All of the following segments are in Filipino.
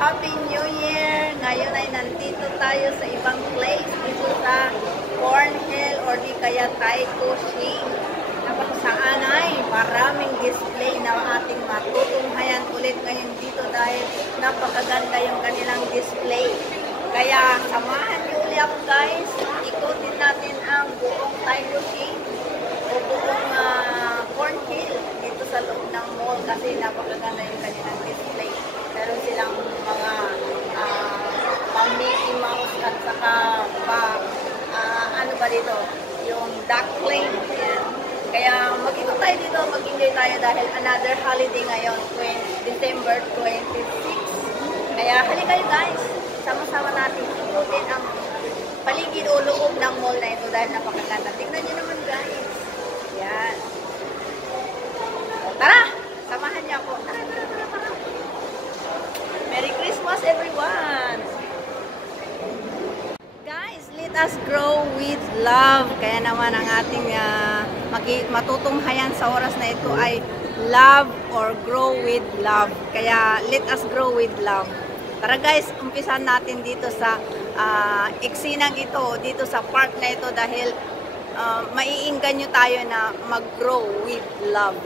Happy New Year! Ngayon ay nandito tayo sa ibang place, dito sa Cornhill or di kaya Taiko Shing. Saan ay maraming display na ating matutunghayan ulit ngayon dito dahil napakaganda yung kanilang display. Kaya samahan niyo ulit ako guys, ikutin natin ang buong Taiko Shing o buong Cornhill dito sa loob ng mall kasi napakaganda yung kanilang display. Meron silang mga Mickey Mouse at saka ano ba dito? Yung duckling. Yan. Kaya mag-ikot tayo dito, mag-enjoy tayo dahil another holiday ngayon, December 26. Kaya halika kayo guys, sama-sama natin ikutin ang paligid o loob ng mall na ito dahil napakaganda. Tingnan nyo naman guys. Yan. Tara! Samahan niyo ako. Tara, tara, tara, tara. Merry Christmas everyone! Guys, let us grow with love. Kaya naman ang ating matutunghayan sa oras na ito ay love or grow with love. Kaya let us grow with love. Tara guys, umpisan natin dito sa eksinang ito, dito sa park na ito dahil maiinggan nyo tayo na mag-grow with love.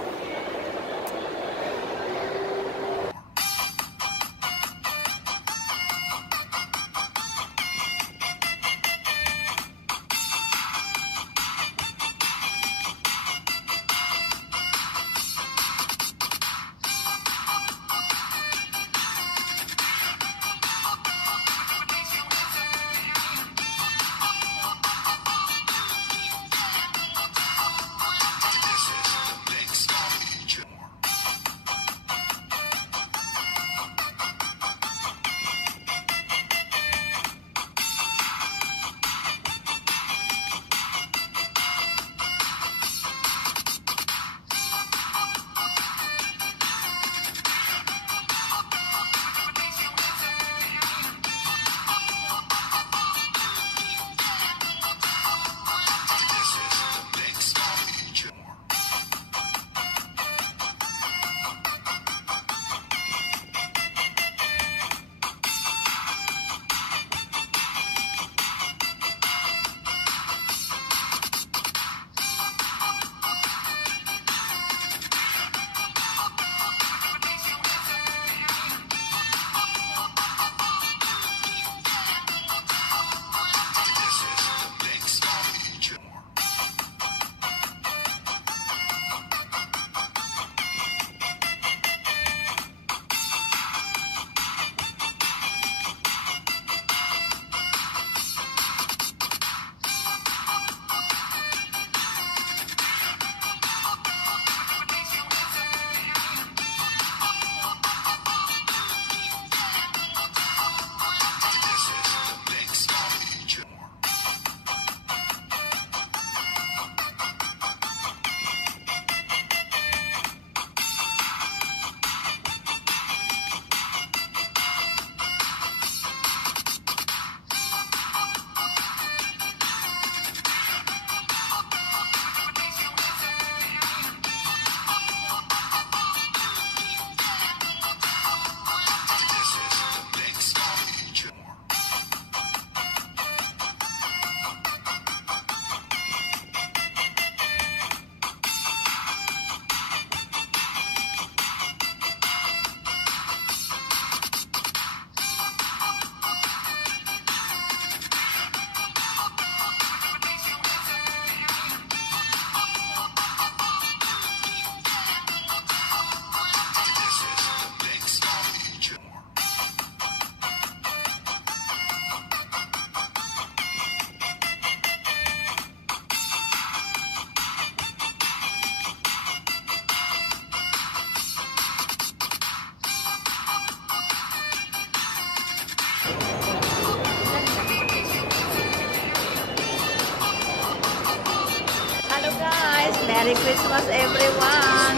Hello guys, Merry Christmas everyone!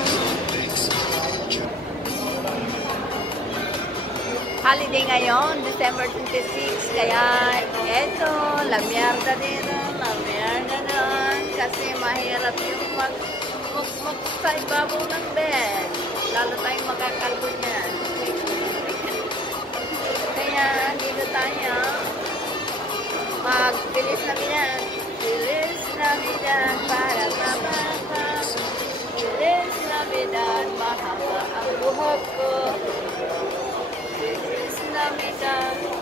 Holiday ngayon, December 26, kaya eto, la mierda dito, la mierda doon, kasi mahirap yung mag-mukmuk sa ibabaw ng bed. Lalo tayong makakalbo niyan. Feliz Navidad. Feliz Navidad para mama. Feliz Navidad, mahaba ang buhok ko. Feliz Navidad.